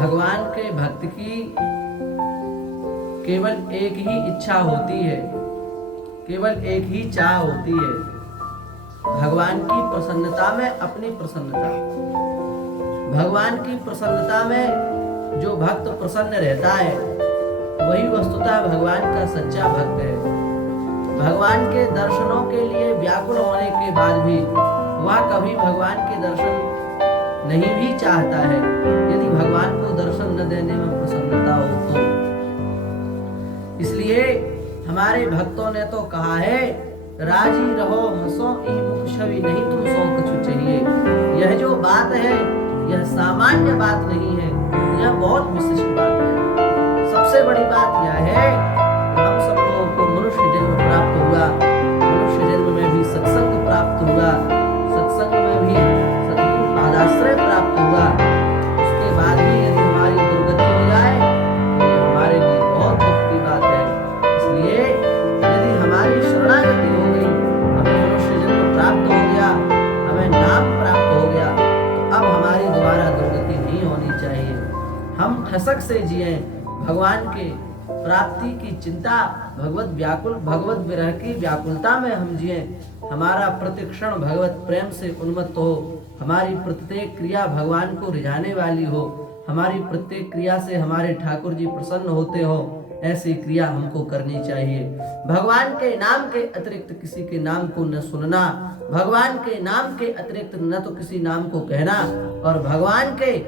भगवान के भक्त की केवल एक ही इच्छा होती है, केवल एक ही चाह होती है, भगवान की प्रसन्नता में अपनी प्रसन्नता। भगवान की प्रसन्नता में जो भक्त प्रसन्न रहता है वही वस्तुतः भगवान का सच्चा भक्त है। भगवान के दर्शनों के लिए व्याकुल होने के बाद भी वह कभी भगवान के दर्शन नहीं भी चाहता है, यदि भगवान को दर्शन न देने में प्रसन्नता हो तो। इसलिए हमारे भक्तों ने तो कहा है, राजी रहो हंसो ई मुख छवि नहीं तुम सो कछु चाहिए। यह जो बात है यह सामान्य बात नहीं है, यह बहुत विशिष्ट बात है। सबसे बड़ी बात यह है हम सब लोगों को मनुष्य जन्म प्राप्त हुआ, मनुष्य जन्म में भी सत्संग प्राप्त हुआ, सत्संग में भी सतगुरु पादाश्रय प्राप्त हुआ। उसके बाद भी यदि हमारी दुर्गति हो जाए तो हमारे लिए बहुत दुख की बात है। इसलिए यदि हमारी शरणागति हो गई, हमें मनुष्य जन्म प्राप्त हो गया, हमें नाम प्राप्त हो गया, तो अब हमारी दोबारा दुर्गति नहीं होनी चाहिए। हम ठसक से जिए, भगवान के प्राप्ति की चिंता, भगवत विरह की व्याकुलता में हम जिए। हमारा प्रतिक्षण भगवत प्रेम से उन्मत्त हो, हमारी प्रत्येक क्रिया भगवान को रिझाने वाली हो, हमारी प्रत्येक क्रिया से हमारे ठाकुर जी प्रसन्न होते हो, ऐसी क्रिया हमको करनी चाहिए। भगवान के नाम के अतिरिक्त किसी के नाम को न सुनना, भगवान के नाम के अतिरिक्त न तो किसी नाम को कहना, और भगवान के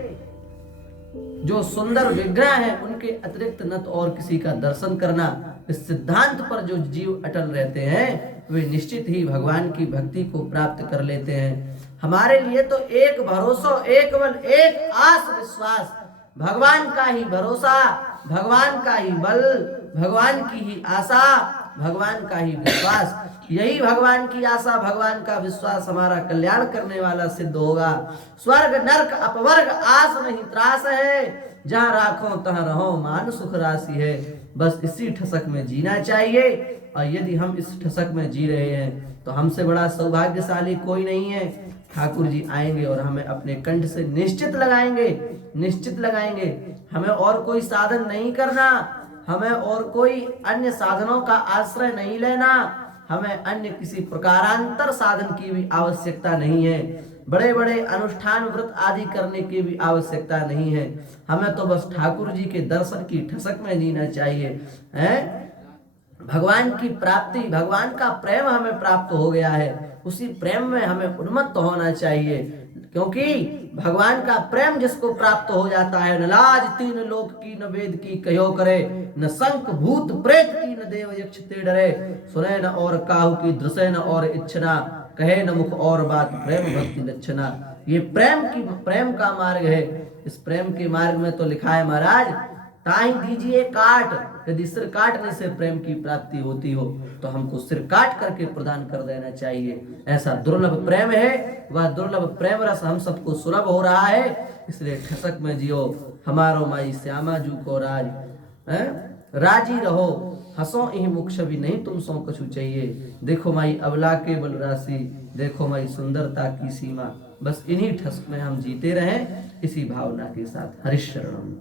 जो सुंदर विग्रह है उनके अतिरिक्त न तो और किसी का दर्शन करना। इस सिद्धांत पर जो जीव अटल रहते हैं वे निश्चित ही भगवान की भक्ति को प्राप्त कर लेते हैं। हमारे लिए तो एक भरोसा, एक केवल एक आस विश्वास, भगवान का ही भरोसा, भगवान का ही बल, भगवान की ही आशा, भगवान का ही विश्वास। यही भगवान की आशा, भगवान का विश्वास हमारा कल्याण करने वाला सिद्ध होगा। स्वर्ग नरक अपवर्ग आस नहीं त्रास है, जहां राखो तहां रहो मान सुख राशि है। बस इसी ठसक में जीना चाहिए, और यदि हम इस ठसक में जी रहे हैं तो हमसे बड़ा सौभाग्यशाली कोई नहीं है। ठाकुर जी आएंगे और हमें अपने कंठ से निश्चित लगाएंगे, निश्चित लगाएंगे। हमें और कोई साधन नहीं करना, हमें और कोई अन्य साधनों का आश्रय नहीं लेना, हमें अन्य किसी प्रकारांतर साधन की भी आवश्यकता नहीं है, बड़े बड़े अनुष्ठान व्रत आदि करने की भी आवश्यकता नहीं है। हमें तो बस ठाकुर जी के दर्शन की ठसक में जीना चाहिए हैं। भगवान की प्राप्ति, भगवान का प्रेम हमें प्राप्त हो गया है, उसी प्रेम में हमें उन्मत्त होना चाहिए, क्योंकि भगवान का प्रेम जिसको प्राप्त हो जाता है, न लाज तीन लोक की न वेद की कहो करे, न शंख भूत प्रेत की न देव यक्ष ते डरे, सुने न और काहू की दृश्य न और इच्छना, कहे न मुख और बात प्रेम भक्ति लक्षणा। ये प्रेम का मार्ग है। इस प्रेम के मार्ग में तो लिखा है महाराज, ताई दीजिए काट, यदि सिर काटने से प्रेम की प्राप्ति होती हो तो हमको सिर काट करके प्रदान कर देना चाहिए। ऐसा दुर्लभ प्रेम है, वह दुर्लभ प्रेम रस हम सबको सुलभ हो रहा है। इसलिए ठसक में जियो, हमारो माई श्यामा जू को राज है। राजी रहो हंसो इही मुख छवि नहीं तुम सो कछु चाहिए। देखो माई अबला के बल राशि, देखो माई सुंदरता की सीमा। बस इन्हीं ठसक में हम जीते रहें, इसी भावना के साथ। हरिश शरणम।